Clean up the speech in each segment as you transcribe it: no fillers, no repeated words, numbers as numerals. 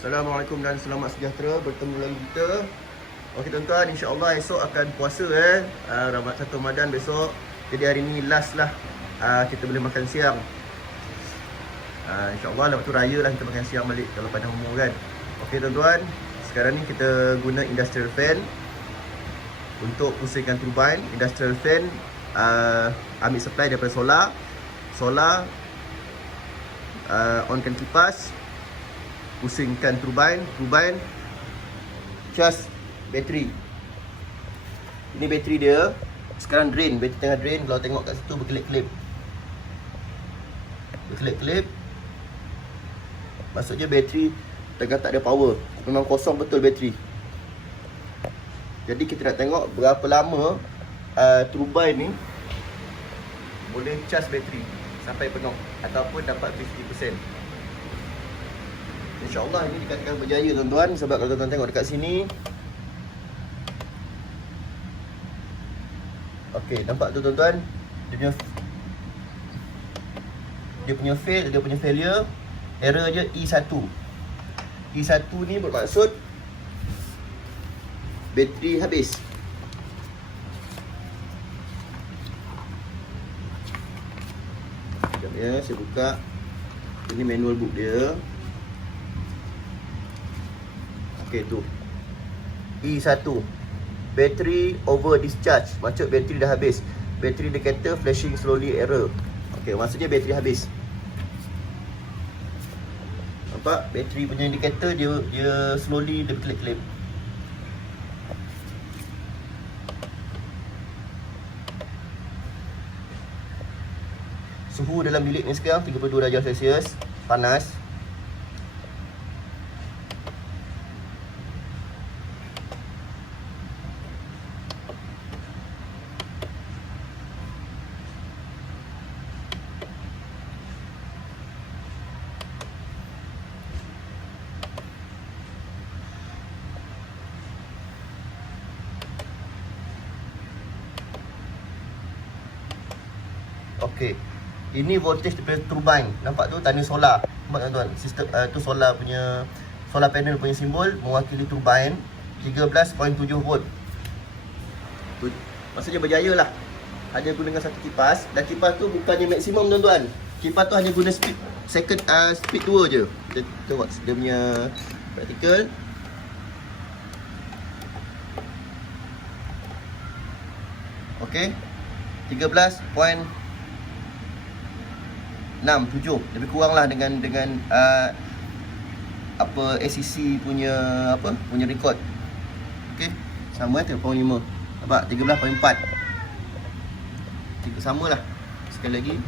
Assalamualaikum dan selamat sejahtera. Bertemu lagi kita. Okey tuan-tuan, insya-Allah esok akan puasa Ramadan besok. Jadi hari ni last lah kita boleh makan siang. InsyaAllah lepas tu raya lah kita makan siang balik kalau pada umur kan. Okey tuan-tuan, sekarang ni kita guna industrial fan untuk pusingkan turbine. Industrial fan ambil supply daripada solar, onkan kipas, pusingkan turbine, cas bateri. Ini bateri dia. Sekarang drain, bateri tengah drain. Kalau tengok kat situ berkelip-kelip. Maksudnya bateri tengah tak ada power. Memang kosong betul bateri. Jadi kita nak tengok berapa lama turbine ni boleh cas bateri sampai penuh ataupun dapat 50%. InsyaAllah ini dikatakan berjaya tuan-tuan. Sebab kalau tuan-tuan tengok dekat sini, okey, nampak tu tuan-tuan, dia punya failure, error je E1. E1 ni bermaksud bateri habis. Sekejap ya, saya buka. Ini manual book dia. Okey tu, E1, battery over discharge. Maksud bateri dah habis. Battery indicator flashing slowly error. Okey, maksudnya bateri habis. Nampak bateri punya indikator dia slowly dia berkelip-kelip. Suhu dalam bilik ni sekarang 32 darjah Celsius, panas. Okey. Ini voltage daripada turbine. Nampak tu tanda solar. Nampak tuan-tuan? Sistem tu solar panel punya simbol mewakili turbine 13.7 volt. Tu maksudnya berjaya lah. Hanya gunakan satu kipas, dan kipas tu bukannya maksimum tuan-tuan. Kipas tu hanya guna speed 2 je. Kita tengok dia punya practical. Okey. 13.67, lebih kurang lah dengan ACC punya record. Okey, sama 3.5. Nampak 13.4. Samalah. Sekali lagi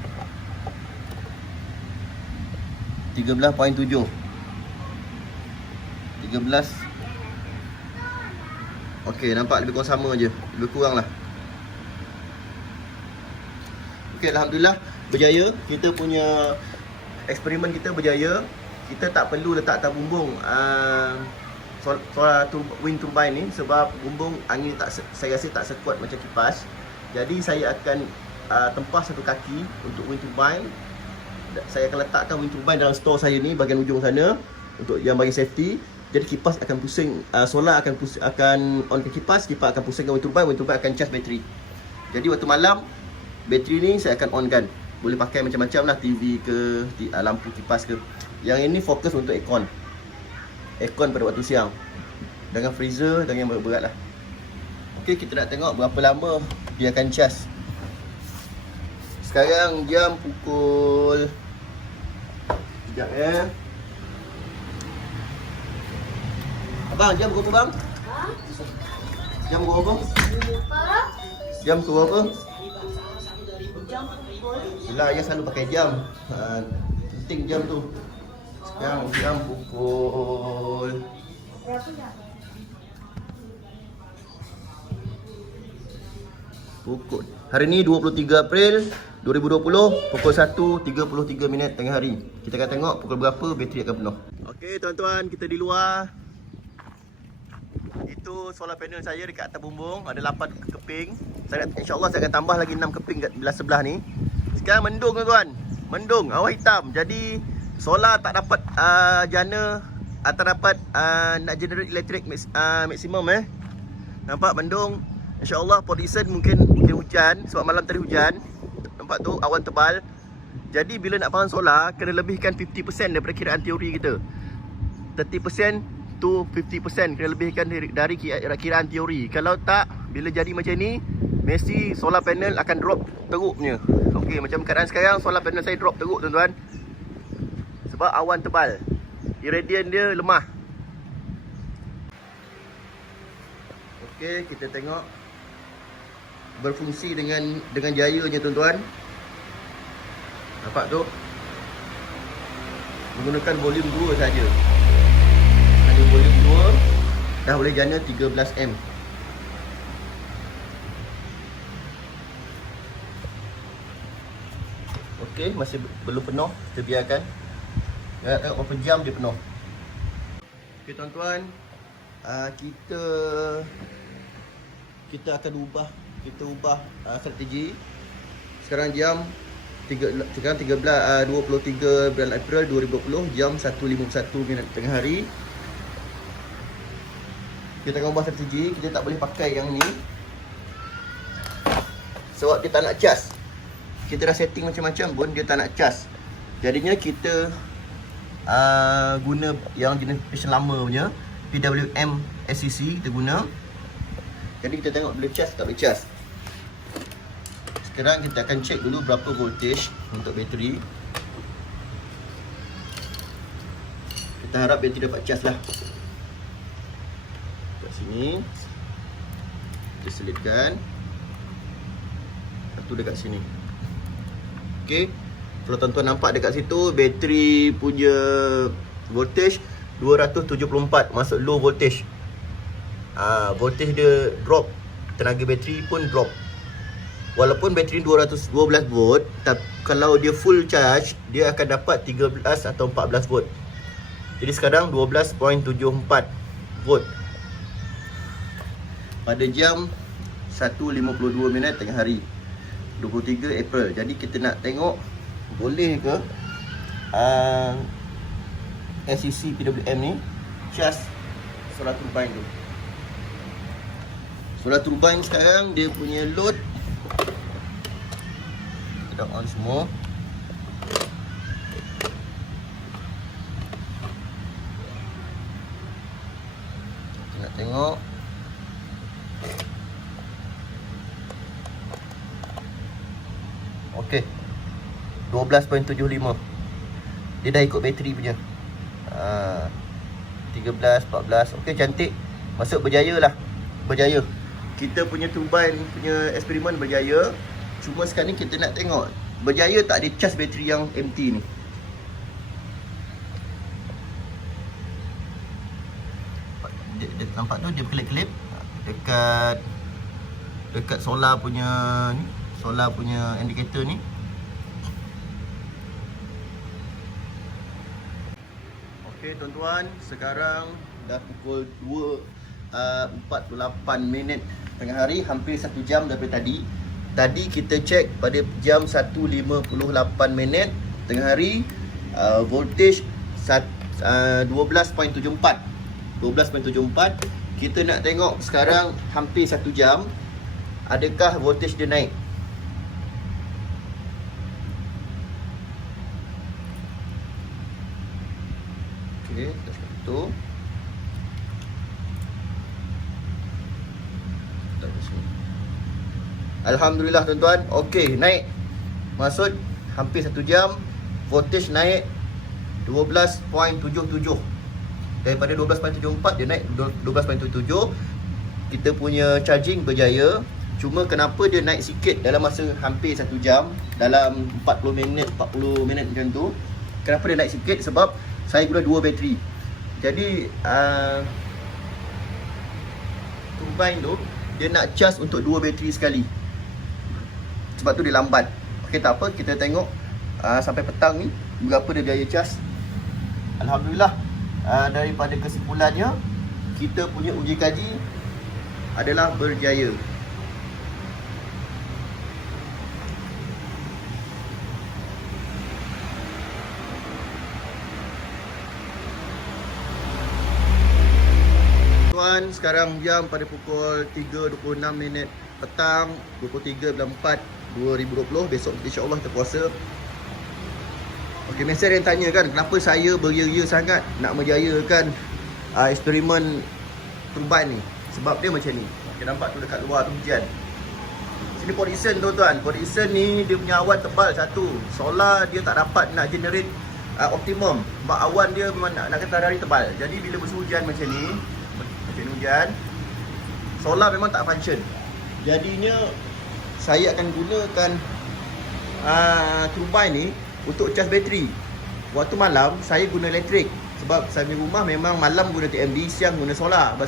13.7. 13. Okey, nampak lebih kurang sama je. Lebih kurang lah. Okey, alhamdulillah berjaya. Kita punya eksperimen kita berjaya. Kita tak perlu letak atas bumbung solar wind turbine ni, sebab bumbung angin saya rasa tak sekuat macam kipas. Jadi saya akan tempah satu kaki untuk wind turbine. Saya akan letakkan wind turbine dalam store saya ni, bahagian ujung sana, untuk yang bagi safety. Jadi kipas akan pusing, solar akan on ke kipas akan pusingkan wind turbine akan charge bateri. Jadi waktu malam bateri ni saya akan on kan. Boleh pakai macam-macam lah, TV ke, lampu kipas ke. Yang ini fokus untuk aircon pada waktu siang. Dengan freezer, dengan yang berat lah. Okey, kita nak tengok berapa lama dia akan charge. Sekarang jam pukul, sekejap ya. Abang, jam pukul apa bang? Jam pukul apa? Jam pukul apa? Yelah, ayah selalu pakai jam. Penting jam tu. Sekarang jam pukul hari ni 23 April 2020, pukul 1.33 minit tengah hari. Kita akan tengok pukul berapa bateri akan penuh. Okey tuan-tuan, kita di luar. Itu solar panel saya dekat atas bumbung. Ada 8 keping. InsyaAllah saya akan tambah lagi 6 keping kat belah sebelah ni. Sekarang mendung tuan-tuan. Mendung, awan hitam. Jadi solar tak dapat jana akan dapat nak generate elektrik maksimum Nampak mendung. InsyaAllah Port Dickson mungkin hujan sebab malam tadi hujan. Nampak tu awan tebal. Jadi bila nak faham solar, kena lebihkan 50% daripada kiraan teori kita. 30% to 50% kena lebihkan dari kiraan teori. Kalau tak, bila jadi macam ni, mesti solar panel akan drop teruk punya. Okey, macam keadaan sekarang, solar panel saya drop teruk tuan-tuan. Sebab awan tebal, irradian dia lemah. Okey, kita tengok berfungsi dengan jayanya tuan-tuan. Nampak tu? Menggunakan volume 2 saja. Ada volume 2, dah boleh jana 13 amp. Okey, masih belum penuh, kita biarkan. Berapa jam dia penuh. Okey tuan-tuan, kita akan ubah strategi. Sekarang jam 23 bulan April 2020, jam 1.51 tengah hari. Kita akan ubah strategi. Kita tak boleh pakai yang ni sebab dia tak nak cas. Kita dah setting macam-macam pun dia tak nak cas. Jadinya kita guna yang jenis version lama punya, PWM SCC kita guna. Jadi kita tengok boleh cas tak boleh cas. Sekarang kita akan check dulu berapa voltage untuk bateri. Kita harap bateri dapat cas lah. Kat sini kita selitkan. Satu dekat sini. Okey. Kalau tuan-tuan nampak dekat situ, bateri punya voltage 274, masuk low voltage. Voltage dia drop, tenaga bateri pun drop. Walaupun bateri 212 volt, tapi kalau dia full charge, dia akan dapat 13 atau 14 volt. Jadi sekarang 12.74 volt. Pada jam 1.52 tengah hari 23 April. Jadi kita nak tengok boleh ke SCC PWM ni cas solar turbine tu. Solar turbine sekarang dia punya load kita on semua. Kita nak tengok okey, 12.75. Dia dah ikut bateri punya 13, 14. Okey, cantik. Masuk berjaya lah. Berjaya. Kita punya turbine punya eksperimen berjaya. Cuma sekarang ni kita nak tengok berjaya tak dia cas bateri yang empty ni. Dia nampak tu dia berkelip-kelip dekat solar punya ni, solar punya indikator ni. Okey tuan-tuan, sekarang dah pukul 2.48 tengah hari, hampir 1 jam daripada tadi. Tadi kita cek pada jam 1.58 tengah hari, voltage 12.74. Kita nak tengok sekarang hampir 1 jam, adakah voltage dia naik. Okey, kita cakap tu. Alhamdulillah tuan-tuan. Okey, naik. Maksud hampir 1 jam, voltage naik 12.77. Daripada 12.74 dia naik 12.77. Kita punya charging berjaya. Cuma kenapa dia naik sikit dalam masa hampir 1 jam, dalam 40 minit macam tu. Kenapa dia naik sikit? Sebab saya guna 2 bateri. Jadi turbine tu dia nak charge untuk 2 bateri sekali. Sebab tu dia lambat. Okey, tak apa, kita tengok sampai petang ni berapa dia biaya cas. Alhamdulillah, daripada kesimpulannya, kita punya uji kaji adalah berjaya. tuan-tuan, sekarang jam pada pukul 3.26 petang, 23 bulan 4 2020. Besok insya-Allah kita puasa. Okey, mesti ada yang tanya kan, kenapa saya beria-ria sangat nak menjayakan eksperimen turbine ni? Sebab dia macam ni. Okey, nampak tu dekat luar tu hujan. Sini Podison tuan-tuan. Podison ni dia punya awan tebal satu. Solar dia tak dapat nak generate optimum. Sebab awan dia memang nak kata hari tebal. Jadi bila musim hujan macam ni hujan, solar memang tak function. Jadinya saya akan gunakan turbine ni untuk cas bateri. Waktu malam saya guna elektrik. Sebab saya punya rumah memang malam guna TMB, siang guna solar.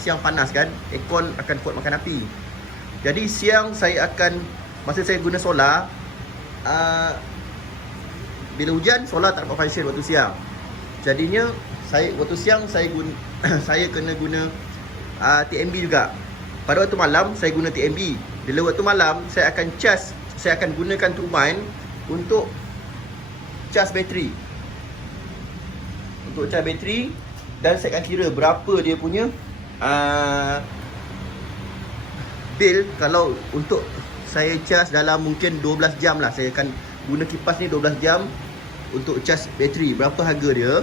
Siang panas kan, aircon akan kuat makan api. Jadi siang saya akan, masa saya guna solar, bila hujan solar tak dapat function waktu siang. Jadinya saya waktu siang saya guna saya kena guna TMB juga. Pada waktu malam saya guna TMB. Bila waktu malam saya akan gunakan turbine untuk cas bateri. Untuk cas bateri, dan saya akan kira berapa dia punya bil kalau untuk saya cas dalam mungkin 12 jam lah. Saya akan guna kipas ni 12 jam untuk cas bateri. Berapa harga dia?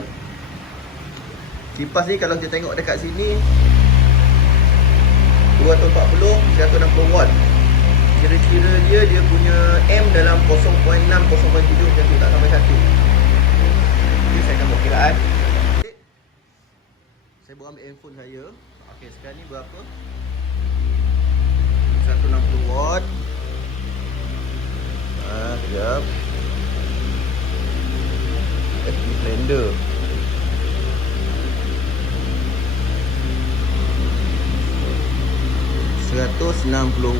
Kipas ni kalau kita tengok dekat sini 240, 160 watt. Kira-kira dia punya M dalam 0.6, 0.7 macam tu, tak sampai 1. Jadi saya akan buat kiraan. Saya buat ambil handphone saya. Okey, sekarang ni berapa? 160 watt. Sekejap. Blender. 160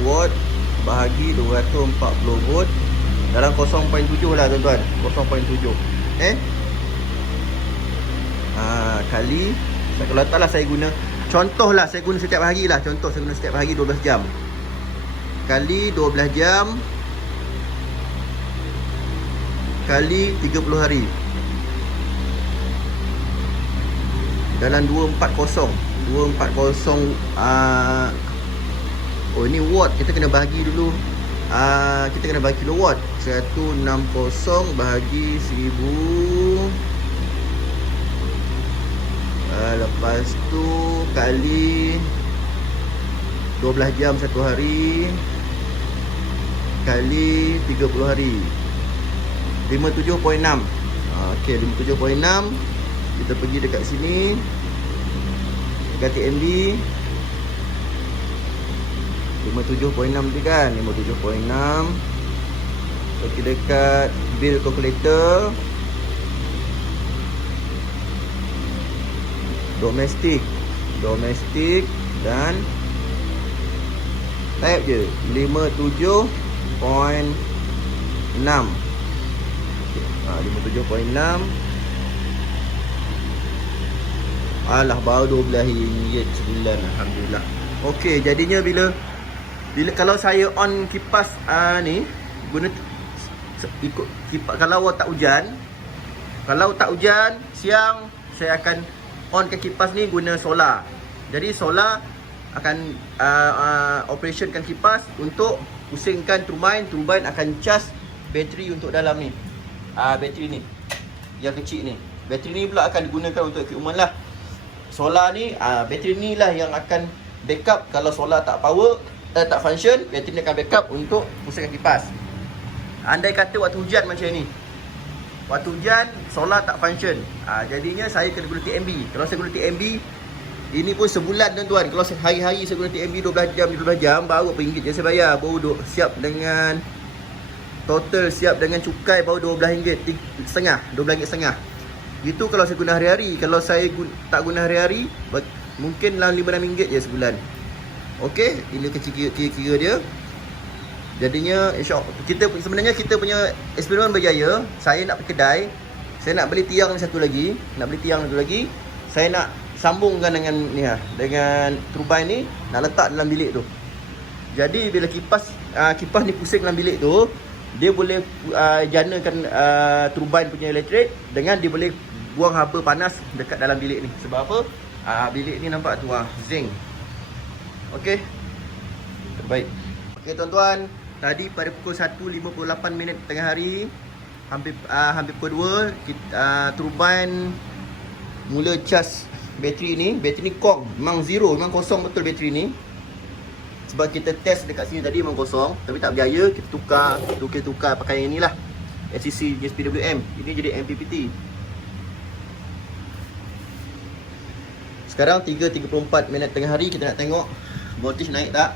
watt bahagi 240 volt dalam 0.7 lah tuan-tuan. 0.7 kali, kalau taklah saya guna, contohlah saya guna setiap hari lah. Contoh saya guna setiap hari 12 jam kali 12 jam kali 30 hari dalam 240. Oh, ini watt, kita kena bahagi dulu. Kita kena bagi kilowatt. 160 bahagi 1000. Lepas tu kali 12 jam satu hari kali 30 hari, 57.6. Okey, 57.6. Kita pergi dekat sini dekat TMB 57.6 tadi kan, 57.6. Pergi dekat bill calculator, domestik dan type je 57.6. 57.6. Alah, baru RM12 sebulan, alhamdulillah. Okey, jadinya bila kalau saya on kipas ni guna ikut kipas, kalau tak hujan siang saya akan onkan kipas ni guna solar. Jadi solar akan operationkan kipas untuk pusingkan turbine akan cas bateri untuk dalam ni. Bateri ni yang kecil ni. Bateri ni pula akan digunakan untuk equipment lah. Solar ni, bateri ni lah yang akan backup kalau solar tak power, tak function, bateri ni akan backup untuk pusingkan kipas. Andai kata waktu hujan macam ni, waktu hujan solar tak function, jadinya saya kena guna TMB. Kalau saya guna TMB, ini pun sebulan tuan-tuan. Kalau hari-hari saya guna TMB 12 jam, baru RM4 je saya bayar. Baru siap dengan total, siap dengan cukai, baru RM12.5, RM12.5. Itu kalau saya guna hari-hari. Kalau saya tak guna hari-hari, mungkin dalam RM5-6 je sebulan. Okey, ini kira-kira dia. Jadinya sebenarnya kita punya eksperimen berjaya. Saya nak pergi kedai, saya nak beli tiang satu lagi, saya nak sambungkan dengan ni dengan turbine ni, nak letak dalam bilik tu. Jadi bila kipas ni pusing dalam bilik tu, dia boleh janakan turbine punya elektrik, dengan dia boleh buang haba panas dekat dalam bilik ni. Sebab apa? Bilik ni nampak tu zinc. Okey. Terbaik. Okey tuan-tuan, tadi pada pukul 1.58 minit tengah hari, hampir pukul 2, kita turbine mula charge bateri ni. Bateri ni kong, memang zero, memang kosong betul bateri ni. Sebab kita test dekat sini tadi memang kosong, tapi tak berjaya. Kita tukar pakai yang inilah, SCC jenis PWM. Ini jadi MPPT. Sekarang 3.34 minit tengah hari, kita nak tengok voltage naik tak.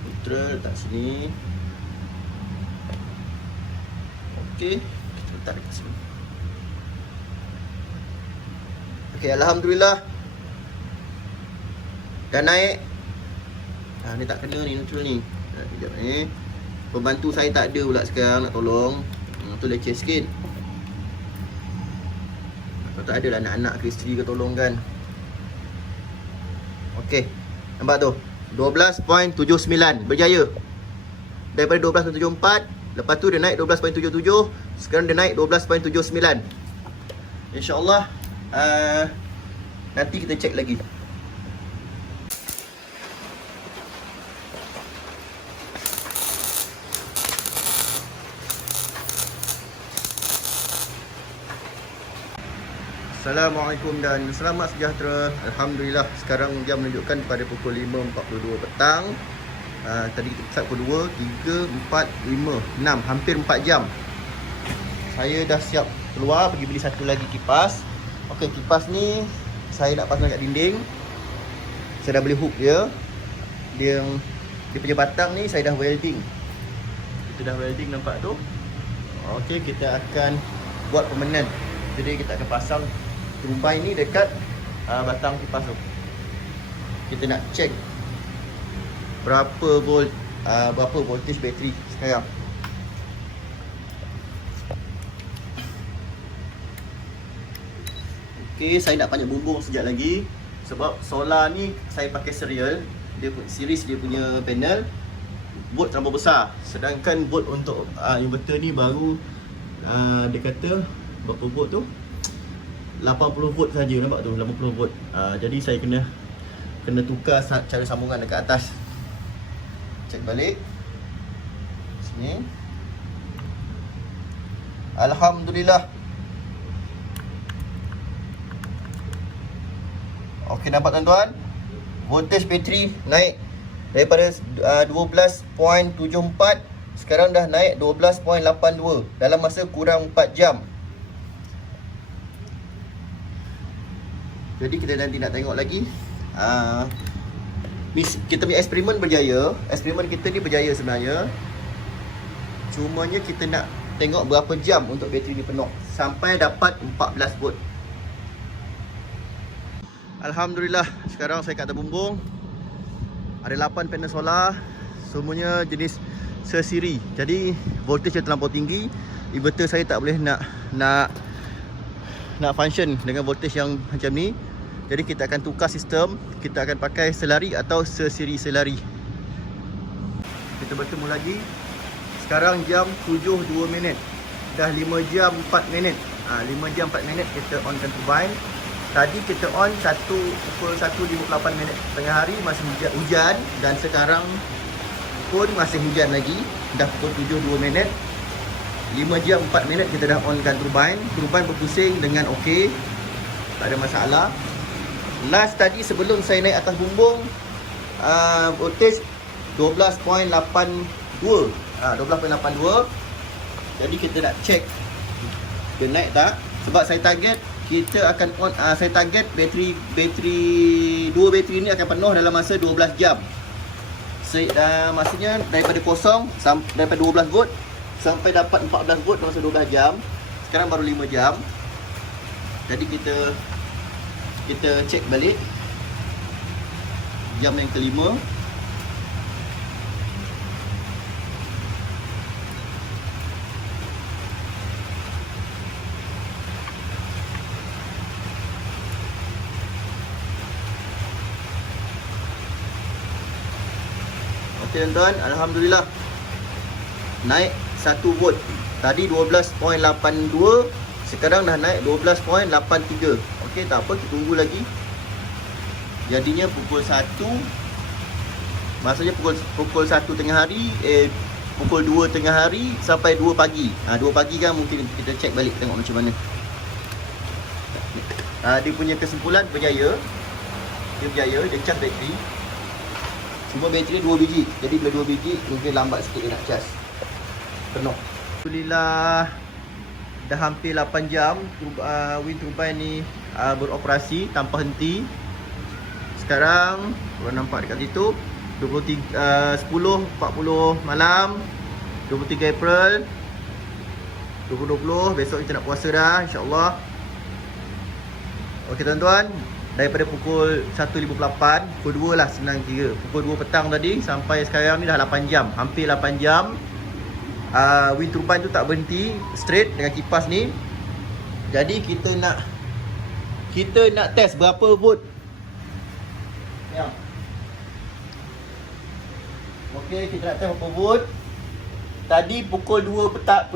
Neutral letak sini. Okey, kita letak dekat sini. Okey, alhamdulillah dah naik. Ni tak kena ni, neutral ni. Sekejap ni. Pembantu saya tak ada pula sekarang nak tolong. Tu leceh sikit. Kalau tak ada lah anak-anak ke isteri ke tolong kan. Okey, nampak tu 12.79 berjaya. Daripada 12.74, lepas tu dia naik 12.77, sekarang dia naik 12.79. InsyaAllah nanti kita cek lagi. Assalamualaikum dan selamat sejahtera. Alhamdulillah sekarang jam menunjukkan pada pukul 5.42 petang. Tadi kita start pukul 2, 3, 4, 5, 6, hampir 4 jam. Saya dah siap keluar pergi beli satu lagi kipas. Okey, kipas ni saya nak pasang kat dinding. Saya dah beli hook dia. Dia punya batang ni saya dah welding. Kita dah welding, nampak tu. Okey, kita akan buat permanen. Jadi kita akan pasang turbine ni dekat batang kipas tu. Kita nak check berapa voltage bateri sekarang. Okey, saya nak panjat bumbung sekejap lagi. Sebab solar ni saya pakai serial. Dia series dia punya panel. Volt terlalu besar. Sedangkan volt untuk inverter ni baru dia kata berapa volt tu? 80 volt saja, nampak tu, 80 volt. Jadi saya kena tukar cara sambungan dekat atas. Cek balik. Sini. Alhamdulillah. Okey, nampak tuan-tuan? Voltage bateri naik daripada 12.74 sekarang dah naik 12.82 dalam masa kurang 4 jam. Jadi kita nanti nak tengok lagi. Kita punya eksperimen berjaya. Eksperimen kita ni berjaya sebenarnya. Cumanya kita nak tengok berapa jam untuk bateri ni penuh sampai dapat 14 volt. Alhamdulillah, sekarang saya kat atas bumbung. Ada 8 panel solar. Semuanya jenis sesiri. Jadi voltage yang terlampau tinggi, inverter saya tak boleh nak function dengan voltage yang macam ni. Jadi kita akan tukar sistem. Kita akan pakai selari atau sesiri selari. Kita bertemu lagi. Sekarang jam 7.02 minit. Dah 5 jam 4 minit. 5 jam 4 minit kita onkan turbine. Tadi kita on pukul 1.58 minit tengah hari, masih hujan. Dan sekarang pun masih hujan lagi. Dah pukul 7.02 minit. 5 jam 4 minit kita dah onkan turbine. Turbine berpusing dengan okey. Tak ada masalah. Last tadi sebelum saya naik atas bumbung, voltage 12.82. 12.82. Jadi kita nak check dia naik tak. Sebab saya target kita akan on, saya target dua bateri ni akan penuh dalam masa 12 jam. Maksudnya daripada kosong daripada 12 volt sampai dapat 14 volt dalam masa 12 jam. Sekarang baru 5 jam. Jadi kita cek balik jam yang kelima. Okey tuan-tuan, alhamdulillah naik 1 volt. Tadi 12.82, sekarang dah naik 12.83. Okey, tak apa, kita tunggu lagi. Jadinya pukul 1, maksudnya pukul 1 tengah hari, pukul 2 tengah hari sampai 2 pagi. 2 pagi kan mungkin kita cek balik tengok macam mana. Dia punya kesimpulan berjaya. Dia berjaya, dia cas bateri. Cuma bateri 2 biji. Jadi bila 2 biji mungkin lambat sikit dia nak cas. Penuh. Alhamdulillah dah hampir 8 jam wind turbine ni beroperasi tanpa henti. Sekarang korang nampak dekat situ 10.40 malam 23 April 2020. Besok kita nak puasa dah, insyaAllah. Okey tuan-tuan, daripada pukul 1.58, pukul 2 lah senang kira, pukul 2 petang tadi sampai sekarang ni dah 8 jam, hampir 8 jam. Wind turbine tu tak berhenti, straight dengan kipas ni. Jadi kita nak test berapa volt. Ya. Okey, kita nak test berapa volt. Tadi pukul 2 petang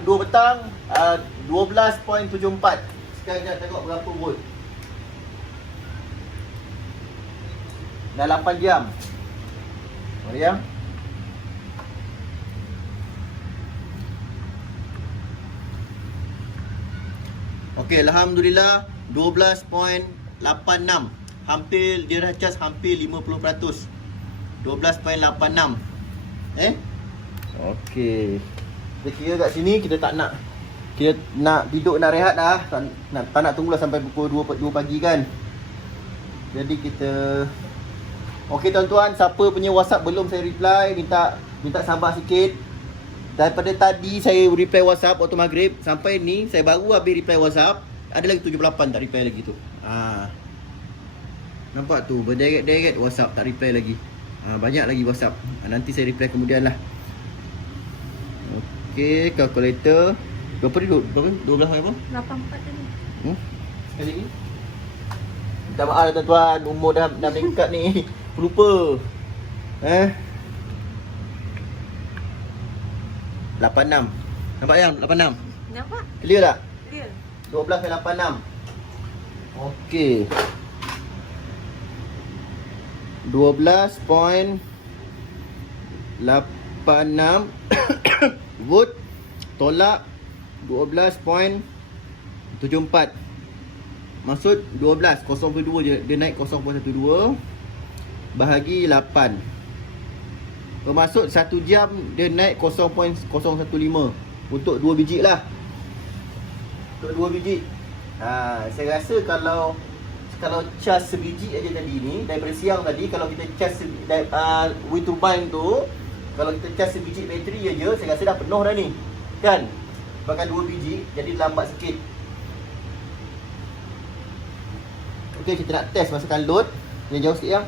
12.74. Sekarang kita nak tengok berapa volt. Dah 8 jam. Mari ya. Okey, alhamdulillah 12.86. Hampir dia dah cas hampir 50%. 12.86. Okey. Kita kira kat sini kita tak nak, kita nak tidur, nak rehat dah. Tak nak tunggulah sampai pukul 2 pagi kan. Jadi kita okey tuan-tuan, siapa punya WhatsApp belum saya reply, minta sabar sikit. Daripada tadi saya reply WhatsApp waktu maghrib sampai ni saya baru habis reply WhatsApp. Ada lagi 78 tak reply lagi tu. Nampak tu, berderet-deret WhatsApp tak reply lagi. Banyak lagi WhatsApp. Nanti saya reply kemudian lah. Okey, calculator. Berapa ni? 12 apa? 84 tadi. Sekali lagi. Minta maaf lah tuan-tuan, umur dah meningkat ni. Lupa. 86. Nampak yang 86? Nampak? Clear tak? Clear. 12.86. Okey. 12.86 volt tolak 12.74. Maksud 12, 0.2 dia naik 0.12 bahagi 8. Bermaksud 1 jam dia naik 0.015 untuk 2 biji lah. Untuk 2 biji. Saya rasa kalau cas sebiji aja tadi ni, daripada siang tadi, kalau kita cas wind turbine tu, kalau kita cas sebiji bateri aja, saya rasa dah penuh dah ni. Kan? Bahkan 2 biji, jadi lambat sikit. Okey, kita nak test masukkan load. Yang jauh sikit yang.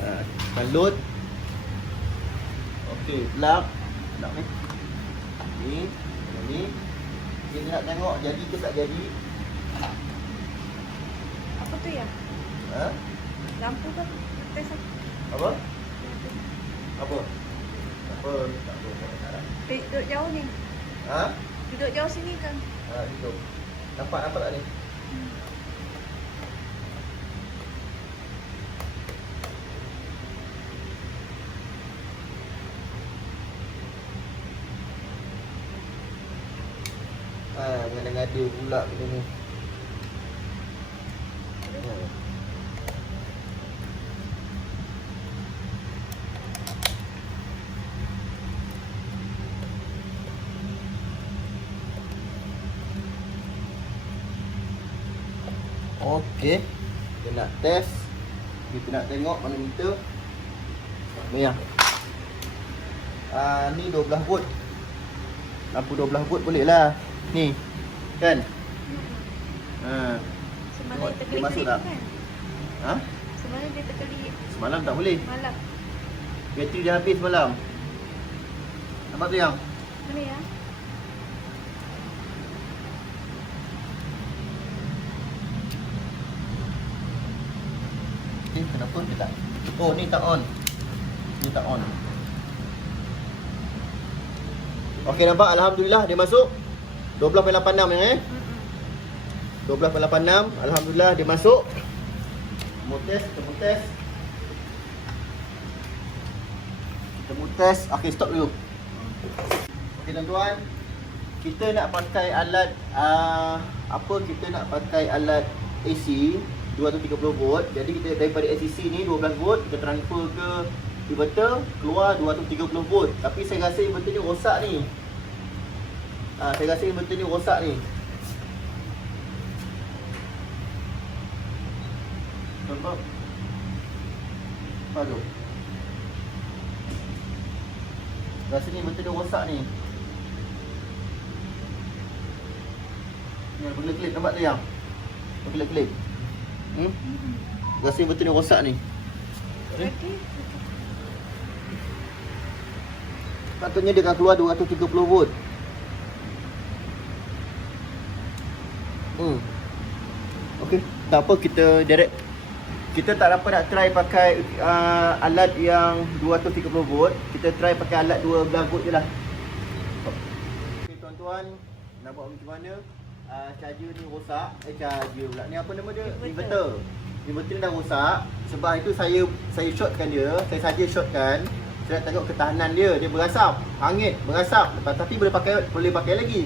Masukkan load. Okey, plug ni. Ni. Kita nak tengok jadi ke tak jadi. Apa tu ya? Lampu ke? Test Apa? Apa? Duduk jauh ni. Duduk jauh sini kan? Duduk. Nampak tak ni? Ngada-ngada pula benda ni. Okey. Kita nak test. Kita nak tengok mana meter. Ni yang. Ni 12 volt. Lampu 12 volt boleh lah. Ni. Kan? Semalam dia Dia terkelip masuk tak? kan? Semalam dia terkelip. Semalam tak boleh. Malam. Bateri dah habis semalam. Nampak tu yang? Mana ya? Kenapa dia tak? Oh, ni tak on. Ni tak on. Okey, nampak? Alhamdulillah dia masuk 12.86 ni 12.86. Alhamdulillah dia masuk. Kita test. Okey, stop dulu. Okey tuan-tuan, kita nak pakai alat kita nak pakai alat AC 230 volt. Jadi kita daripada ACC ni 12 volt kita transfer ke inverter, keluar 230 volt. Tapi saya rasa inverter ni rosak ni. Saya rasa inverter ni rosak ni. Nampak? Apa tu? Rasa ni inverter dia rosak ni. Ni benda klip, nampak tu yang? Klip. Rasa inverter dia rosak ni. Okey. Patutnya dia akan keluar 230 volt. Okey, tak apa, kita direct. Kita tak dapat nak try pakai alat yang 230 volt. Kita try pakai alat 12 volt je lah. Okey tuan-tuan, nak buat macam mana? Charger ni rosak. Charger pula. Ni apa nama dia? Inverter. Inverter ni dah rosak. Sebab itu saya shortkan dia. Saya saja shortkan. Saya nak tengok ketahanan dia. Dia berasap. Hangit, berasap. Tapi boleh pakai lagi.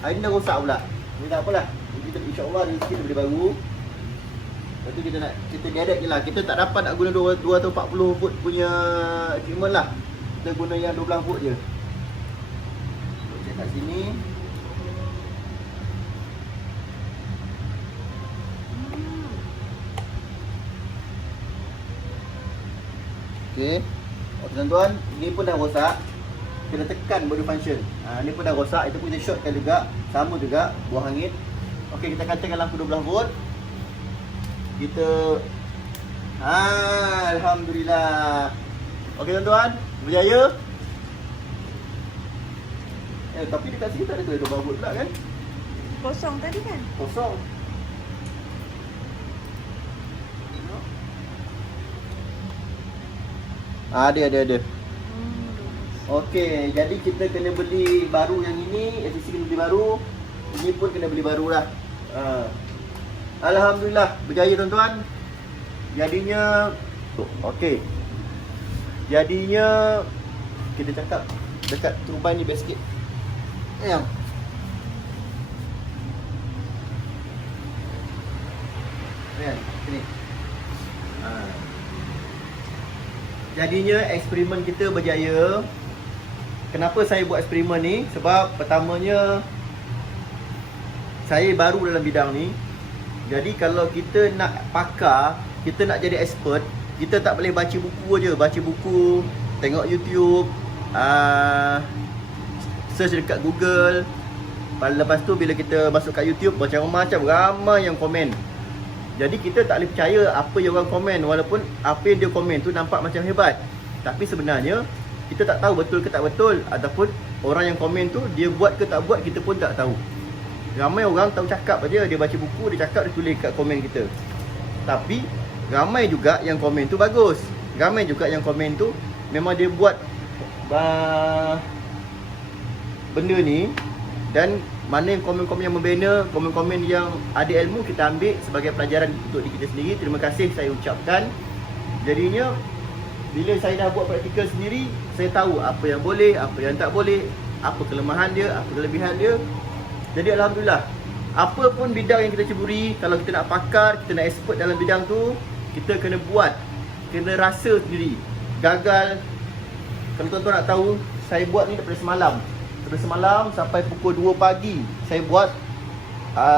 Ini dah rosak pula. Ni tak apalah. Kita insya-Allah kita beli baru. Lepas tu kita direct je lah. Kita tak dapat nak guna 240 volt punya equipment lah. Kita guna yang 12 volt je. Check kat sini. Okey. Tuan-tuan, ni pun dah rosak. Kita tekan body function. Ni pun dah rosak. Itu pun kita shortkan juga. Sama juga, buah hangit. Okey, kita katakan lampu 12 volt. Kita Alhamdulillah. Okey tuan-tuan, berjaya. Tapi dekat sini tak ada tu 12 volt pula kan? Kosong tadi kan? Kosong. Ada. Okey, jadi kita kena beli baru yang ini. ACC kena beli baru. Ini pun kena beli baru lah. Alhamdulillah, berjaya tuan-tuan. Jadinya okey. Jadinya kita cakap dekat turbine ni best sikit. Yang sini. Jadinya eksperimen kita berjaya. Kenapa saya buat eksperimen ni? Sebab pertamanya saya baru dalam bidang ni. Jadi kalau kita nak pakar, kita nak jadi expert, kita tak boleh baca buku je. Baca buku, tengok YouTube, search dekat Google. Lepas tu bila kita masuk kat YouTube, macam-macam ramai yang komen. Jadi kita tak boleh percaya apa yang orang komen. Walaupun apa yang dia komen tu nampak macam hebat, tapi sebenarnya kita tak tahu betul ke tak betul. Ataupun orang yang komen tu dia buat ke tak buat, kita pun tak tahu. Ramai orang tahu cakap aja, dia baca buku, dia cakap, dia tulis kat komen kita. Tapi ramai juga yang komen tu bagus. Ramai juga yang komen tu memang dia buat benda ni. Dan mana yang komen-komen yang membina, komen-komen yang ada ilmu, kita ambil sebagai pelajaran untuk diri kita sendiri. Terima kasih saya ucapkan. Jadinya bila saya dah buat praktikal sendiri, saya tahu apa yang boleh, apa yang tak boleh, apa kelemahan dia, apa kelebihan dia. Jadi Alhamdulillah, apa pun bidang yang kita ceburi, kalau kita nak pakar, kita nak expert dalam bidang tu, kita kena buat, kena rasa sendiri. Gagal, kalau tuan-tuan nak tahu, saya buat ni daripada semalam sampai pukul 2 pagi saya buat.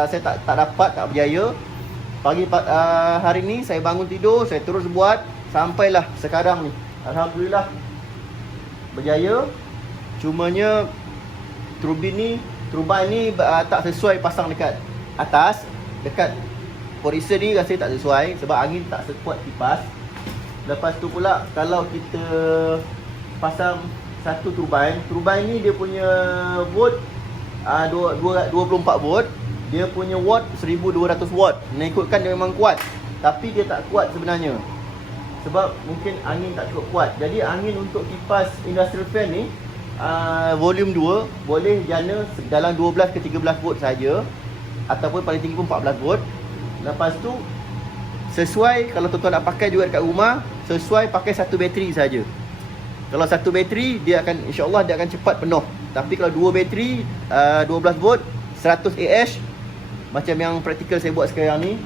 Saya tak dapat, tak berjaya. Hari ni saya bangun tidur, saya terus buat sampailah sekarang ni. Alhamdulillah berjaya. Cumanya turbine ni tak sesuai pasang dekat atas. Dekat porisor ni rasanya tak sesuai sebab angin tak sekuat kipas. Lepas tu pula kalau kita pasang satu turbine ni dia punya volt 24 volt, dia punya watt 1200 watt. Mengikutkan dia memang kuat, tapi dia tak kuat sebenarnya sebab mungkin angin tak cukup kuat. Jadi angin untuk kipas industrial fan ni volume 2 boleh jana dalam 12 ke 13 volt saja, ataupun paling tinggi pun 14 volt. Lepas tu sesuai, kalau tuan-tuan nak pakai juga dekat rumah, sesuai pakai satu bateri saja. Kalau satu bateri dia akan, insya-Allah dia akan cepat penuh. Tapi kalau dua bateri 12 volt 100 Ah macam yang praktikal saya buat sekarang ni,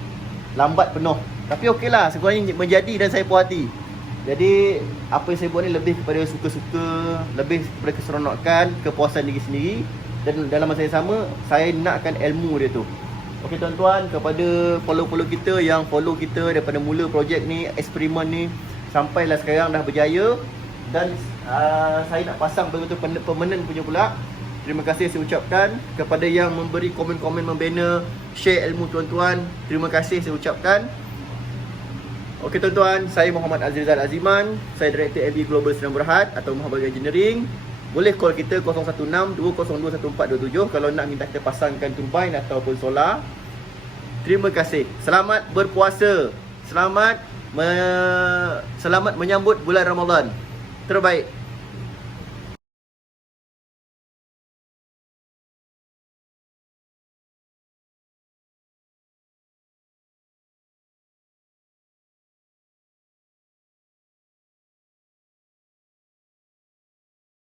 lambat penuh. Tapi okeylah, sekurang-kurangnya menjadi dan saya puas hati. Jadi apa yang saya buat ni lebih kepada suka-suka, lebih kepada keseronokan, kepuasan diri sendiri, dan dalam masa yang sama saya nakkan ilmu dia tu. Okey tuan-tuan, kepada follow-follow kita yang follow kita daripada mula projek ni, eksperimen ni sampailah sekarang dah berjaya, dan saya nak pasang betul-betul permanent punya pula. Terima kasih saya ucapkan kepada yang memberi komen-komen membina, share ilmu tuan-tuan. Terima kasih saya ucapkan. Okey tuan-tuan, saya Muhammad Azrizal Aziman, saya Director LB Global Sdn Bhd atau Muhammad Engineering. Boleh call kita 016-202-1427 kalau nak minta kita pasangkan turbine ataupun solar. Terima kasih. Selamat berpuasa. Selamat menyambut bulan Ramadan. Terbaik.